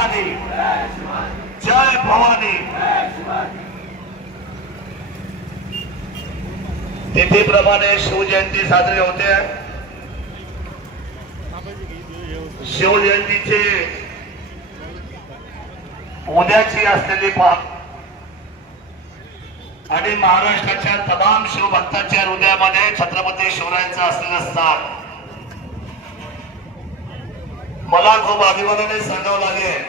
भवानी, जय भवानी। तिथीप्रमाणे शिवजयंती साजरी होते। शिवजयंतीचे उद्याची असलेली पाक आणि महाराष्ट्राच्या तमाम शिवभक्तांच्या हृदयामध्ये छत्रपती शिवरायांचं असलेलं स्थान मला खूप अभिमानाने सांगावं लागेल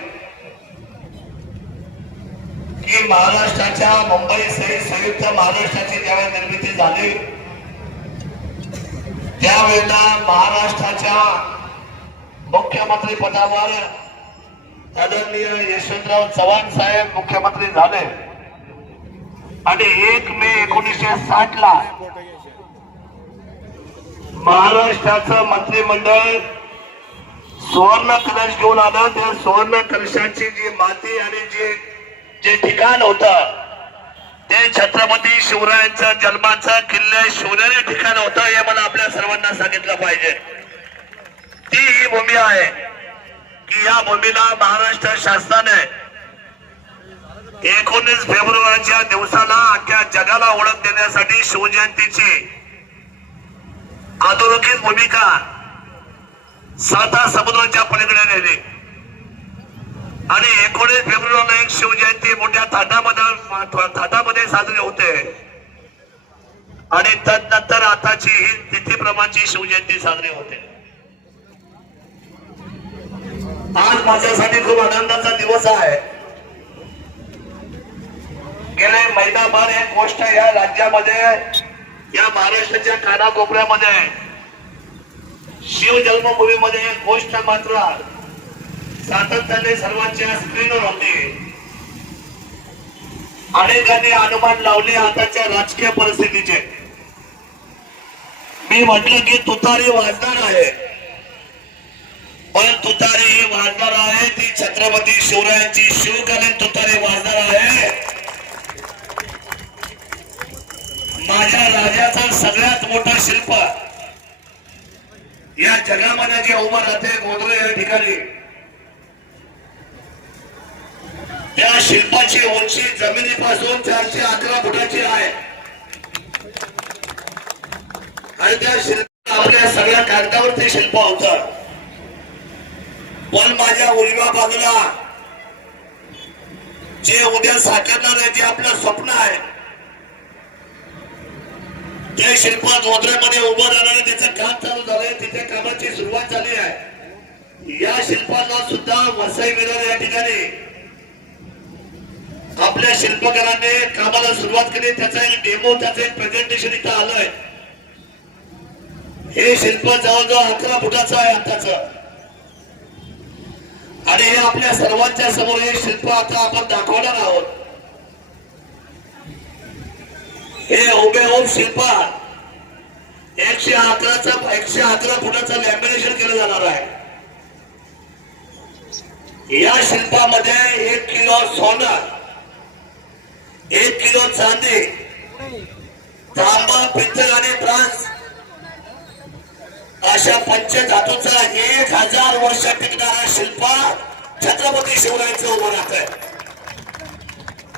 की महाराष्ट्राच्या मुंबई सहित संयुक्त महाराष्ट्राची ज्यावेळी निर्मिती झाली त्यावेळेला महाराष्ट्राच्या मुख्यमंत्री पदावर आदरणीय यशवंतराव चव्हाण साहेब मुख्यमंत्री झाले आणि 1 मे 1960 ला महाराष्ट्राचं मंत्रिमंडळ सुवर्ण कलश घेऊन आलं। त्या सुवर्ण कलशाची जी माती आणि जे ठिकाण होतं ते छत्रपती शिवरायांचं जन्माचं किल्ले शिवनेरी ठिकाण होतं हे मला आपल्या सर्वांना सांगितलं पाहिजे। ती ही भूमी आहे की या भूमीला महाराष्ट्र शासनाने 19 फेब्रुवारीच्या दिवसाला अख्ख्या जगाला ओळख देण्यासाठी शिवजयंतीची अधोरेखित भूमिका 7 समुद्राच्या पलीकडे नेली आणि 19 फेब्रुवारीला एक शिवजयंती मोठ्या थाटामध्ये साजरी होते आणि तदनंतर आताची ही तिथीप्रमाणची शिवजयंती साजरी होते। आज माझ्यासाठी खूप आनंदाचा दिवस आहे। गेले महिनाभर एक गोष्ट या राज्यामध्ये या महाराष्ट्राच्या कानाकोपऱ्यामध्ये शिव जन्मभूमीमध्ये एक गोष्ट मात्र सातत्याने सर्वांच्या स्क्रीनवर होती। अनेकांनी अनुमान लावले आताच्या राजकीय परिस्थितीचे। मी म्हटलं की तुतारी वाजणार आहे पण तुतारी ही वाजणार आहे ती छत्रपती शिवरायांची शिवकालीन तुतारी वाजणार आहे। माझ्या राजाचा सगळ्यात मोठा शिल्प या जगामध्ये जे उभं राहते गोदरे या ठिकाणी त्या शिल्पाची उंची जमिनीपासून 411 फुटाची आहे आणि त्या शिल्प आपल्या सगळ्या कागदावर ते शिल्प होतं। पण माझ्या उजव्या बाजूला जे उद्या साकारणार आहे जे आपलं स्वप्न आहे ते शिल्प गोदरेमध्ये उभं राहणार त्याचं काम चालू झालंय। तिथे कामाची सुरुवात झाली आहे। या शिल्पाला सुद्धा वसई विरार या ठिकाणी आपल्या शिल्पकारांनी कामाला सुरुवात केली। त्याचा एक डेमो त्याचं एक प्रेझेंटेशन इथं आलंय। हे शिल्प जवळजवळ 11 फुटाचं आहे आताचं आणि हे आपल्या सर्वांच्या समोर हे शिल्प आता आपण दाखवणार आहोत। हे हुबेहूब शिल्प 111 फुटाचं लॅमिनेशन केलं जाणार आहे। या शिल्पामध्ये 1 किलो सोनं, 1 किलो चांदी, तांबा, पित्तळ आणि ब्रास अशा पंचधातूचा 1000 वर्ष टिकणारा शिल्प छत्रपती शिवरायांचं उभं राहत आहे।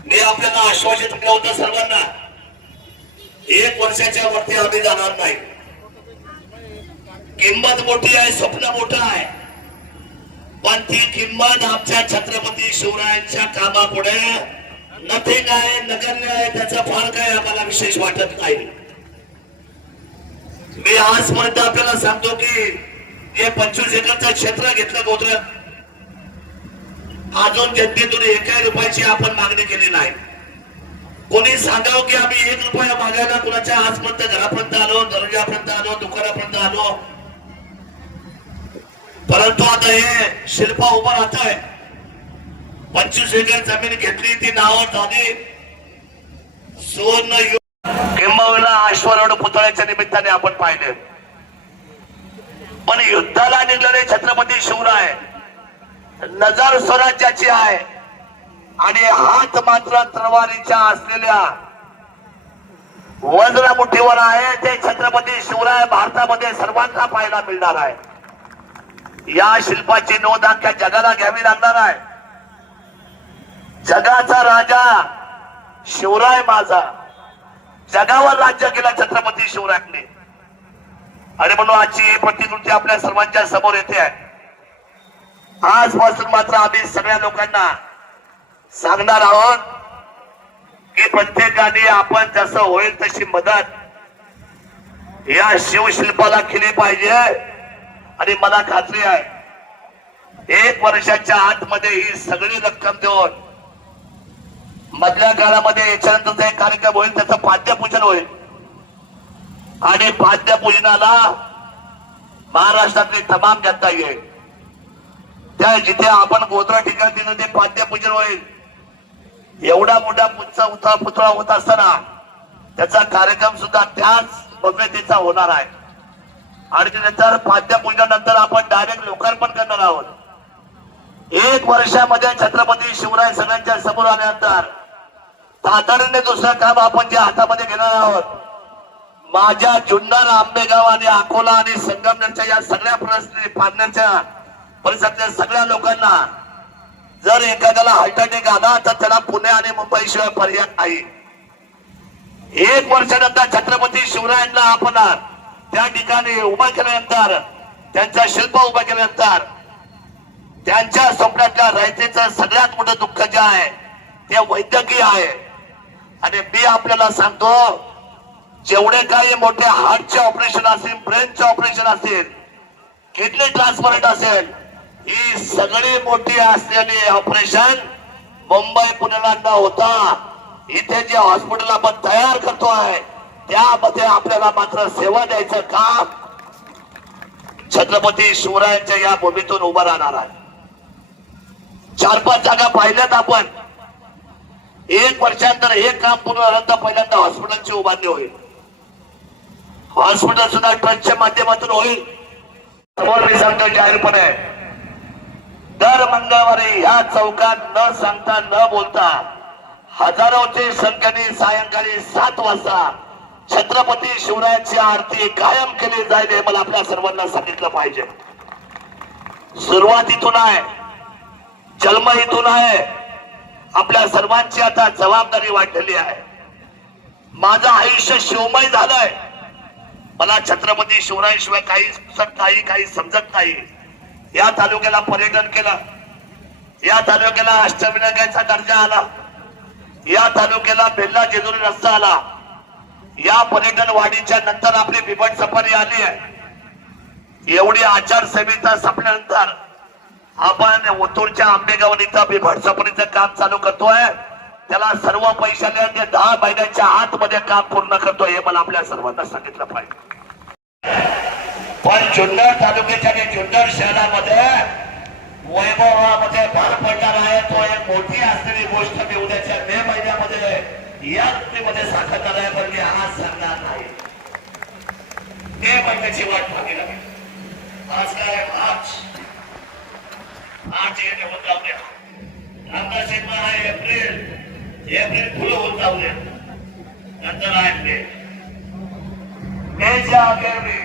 मी आपल्याला आश्वासित केलं होतं सर्वांना 1 वर्षाच्या वरती आम्ही जाणार नाही। किंमत मोठी आहे, स्वप्न मोठं आहे पण ती किंमत आमच्या छत्रपती शिवरायांच्या कामापुढे नथिंग आहे, नगण्य आहे। त्याचा फार काय आम्हाला विशेष वाटत नाही। मी आजपर्यंत आपल्याला सांगतो की हे 25 एकरचं क्षेत्र घेतलं गोदरे अजून जनतेतून 1 रुपयाची आपण मागणी केली नाही। कोणी सांगावं की आम्ही 1 रुपया मागायला कुणाच्या आजपर्यंत घरापर्यंत आलो, दर्जापर्यंत आलो, दुकानापर्यंत आलो परंतु आता हे शिल्प उभं राहत आहे। 25 एकर जमीन घेतली ती नावावर झाली सुवर्ण किंबहुना अश्वरोड पुतळ्याच्या निमित्ताने आपण पाहिले। पण युद्धाला निघालेले छत्रपती शिवराय नजर स्वराज्याची आहे आणि हात मात्र तलवारीच्या असलेल्या वज्र मुठीवर आहे। ते छत्रपती शिवराय भारतामध्ये सर्वांना पाहायला मिळणार आहे। या शिल्पाची नोंद अख्ख्या जगाला घ्यावी लागणार आहे। जगाचा राजा शिवराय माझा, जगावर राज्य केला छत्रपती शिवरायांनी. आणि म्हणून आजची ही प्रतिकृती आपल्या सर्वांच्या समोर येते आहे. आजपासून मात्र आम्ही सगळ्या लोकांना सांगणार आहोत की प्रत्येकाने आपण जसं होईल तशी मदत या शिवशिल्पाला केली पाहिजे. आणि मला खात्री आहे 1 वर्षाच्या आतमध्ये ही सगळी रक्कम देऊन मधल्या काळामध्ये याच्यानंतरचा एक कार्यक्रम होईल, त्याचं पाद्यपूजन होईल. आणि पाद्यपूजनाला महाराष्ट्रातली तमाम जनता येईल. त्या जिथे आपण गोत्रा ठिकाणी तिथे ते पाद्यपूजन होईल. एवढा मोठा पुतळा होत असताना त्याचा कार्यक्रम सुद्धा त्याच भव्यतेचा होणार आहे. आणि त्यानंतर पाद्यपूजनानंतर आपण डायरेक्ट लोकार्पण करणार आहोत. 1 वर्षामध्ये छत्रपती शिवराय सगळ्यांच्या समोर आल्यानंतर तातडीने दुसरं काम आपण जे हातामध्ये घेणार आहोत. माझ्या जुन्नर, आंबेगाव आणि अकोला आणि संगमनेरच्या या सगळ्या पारनेरच्या परिसरातल्या सगळ्या लोकांना जर एखाद्याला हार्ट अटॅक आला तर त्याला पुणे आणि मुंबई शिवाय पर्याय नाही. 1 वर्षानंतर छत्रपती शिवरायांना आपण त्या ठिकाणी उभा केल्यानंतर, त्यांचा शिल्प उभा केल्यानंतर त्यांच्या स्वप्नातल्या रयतेचं सगळ्यात मोठं दुःख जे आहे ते वैद्यकीय आहे. आणि मी आपल्याला सांगतो, जेवढे काही मोठे हार्टचे ऑपरेशन असतील, ब्रेनचे ऑपरेशन असेल, किडनी ट्रान्सप्लांट असेल, ही सगळी मोठी असलेली ऑपरेशन मुंबई पुण्याला न होता इथे जे हॉस्पिटल आपण तयार करतोय त्यामध्ये आपल्याला मात्र सेवा द्यायचं काम छत्रपती शिवरायांच्या या भूमीतून उभं राहणार आहे. 4-5 जागा पाहिल्यात आपण. 1 वर्षानंतर हे काम पूर्ण झाल्यानंतर पहिल्यांदा हॉस्पिटलची उभारणी होईल. हॉस्पिटल सुद्धा ट्रस्टच्या माध्यमातून होईल. समोर मी सांगतो जाहीरपणे, दर मंगळवारी या चौकात न सांगता न बोलता हजारोच्या संख्येने सायंकाळी 7 वाजता छत्रपती शिवरायांची आरती कायम केली जाईल. हे मला आपल्या सर्वांना सांगितलं पाहिजे. सुरुवात इथून आहे, जन्म इथून आहे. आपल्या सर्वांची आता जबाबदारी वाढलेली आहे. माझं आयुष्य शिवमय झालंय. मला छत्रपती शिवरायांशिवाय काही समजत नाही. या तालुक्याला पर्यटन केलं, या तालुक्याला अष्टविनायकाचा दर्जा आला, या तालुक्याला बेल्ला जेजुरी रस्ता आला, या पर्यटन वाढीच्या नंतर आपली बिबट सफारी आली आहे. एवढी आचारसंहिता संपल्यानंतर आपण ओतूरच्या आंबेगाव इथं बिबट सफारीचं काम चालू करतोय. त्याला सर्व पैशाने 10 महिन्याच्या आतमध्ये काम पूर्ण करतोय. हे मला आपल्या सर्वांना सांगितलं पाहिजे. पण जुन्नर तालुक्याच्या आणि जुन्नर शहरामध्ये वैभवामध्ये भर पडणार आहे. तो एक मोठी असलेली गोष्ट मी उद्याच्या मे महिन्यामध्ये या मध्ये साकारणार आहे. पण मी आज सांगणार नाही. मे महिन्याची वाट पाहावी लागेल. आज काय मार्च येणे होत जाऊ द्या. आपला शेतमा आहे एप्रिल फुलं होत जाऊ द्या. नंतर आहे मेच्या अखेरने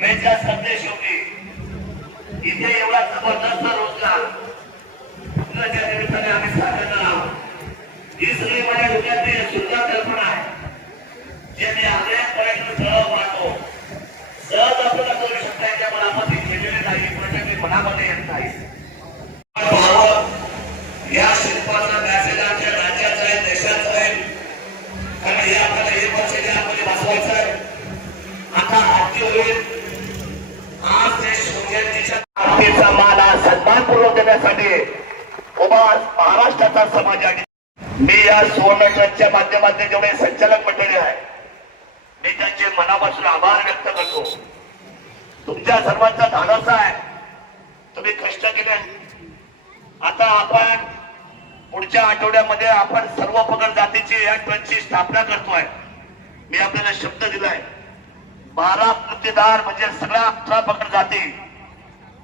मेच्या संदेश होती. इथे एवढा जबरदस्त रोजगार पुण्याच्या निमित्ताने आम्ही साकारणार आहोत. ही सगळी माझ्या डोक्यातली सुद्धा कल्पना आहे. जे मी अनेक पर्यटन स्थळं पाहतो, सहज आपल्याला करू शकता. त्या मनामध्ये केलेले नाही, पण मनामध्ये येत नाही. या शिल्पाचा मॅसेज आमच्या राज्याचा आहे, देशाचा आहे. कारण हे आपल्याला 1 वर्ष यामध्ये बसवायचं आहे. आता आरती होईल. आज ते शिवजयंतीच्या आरतीचा मान सन्मानपूर्वक देण्यासाठी उभा महाराष्ट्राचा समाज आहे. मी या सुवर्ण ट्रस्टच्या माध्यमातून जेवढे संचालक मंडळी आहे मी त्यांचे मनापासून आभार व्यक्त करतो. तुमच्या सर्वांचा धाडस आहे, तुम्ही कष्ट केले. आता आपण पुढच्या आठवड्यामध्ये आपण सर्व पगड जातीची या ट्रस्टची स्थापना करतोय. मी आपल्याला शब्द दिलाय. 12 कृतीदार म्हणजे सगळ्या 18 पगड जाती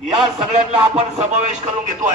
या सगळ्यांना आपण समावेश करून घेतोय.